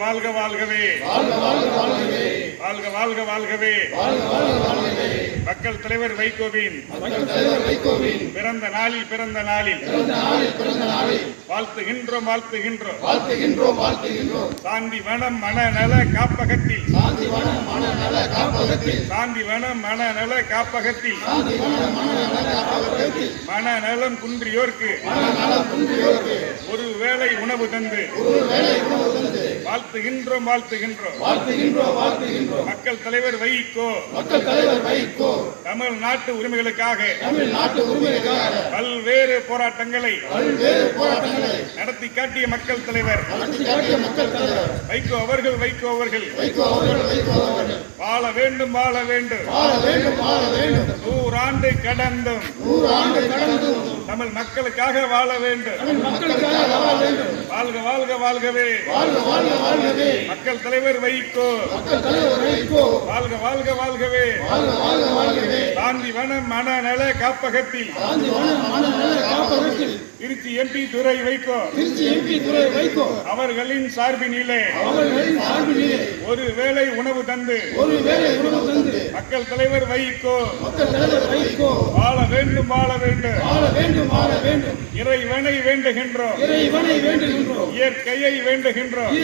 வாழ்க வாழ்கவே வாழ்க வாழ்க வாழ்கவே மக்கள் தலைவர் வைகோவின் பிறந்த நாளில் வாழ்த்துகின்றோம் சாந்தி வனம் மனநல காப்பகத்தில் மனநலம் குன்றியோர்க்கு ஒரு வேளை உணவு தந்து வாழ்த்துகின்றோம் மக்கள் தலைவர் வைகோ தமிழ்நாட்டு உரிமைகளுக்காக பல்வேறு போராட்டங்களை நடத்தி காட்டிய மக்கள் தலைவர் வைகோ அவர்கள் வாழ வேண்டும் 100 ஆண்டு கடந்தும் தமிழ் மக்களுக்காக வாழ வேண்டும் வாழ்கவே மக்கள் தலைவர் வைகோ வாழ்கவே சாந்தி வனம் மனநல காப்பகத்தில் திருச்சி எம்பி துரை வைகோ அவர்களின் சார்பினிலே ஒரு வேளை உணவு தந்து மக்கள் தலைவர் வைகோ வாழ வேண்டும் இறைவனை வேண்டுகின்றோம் இயற்கையை வேண்டுகின்றோம்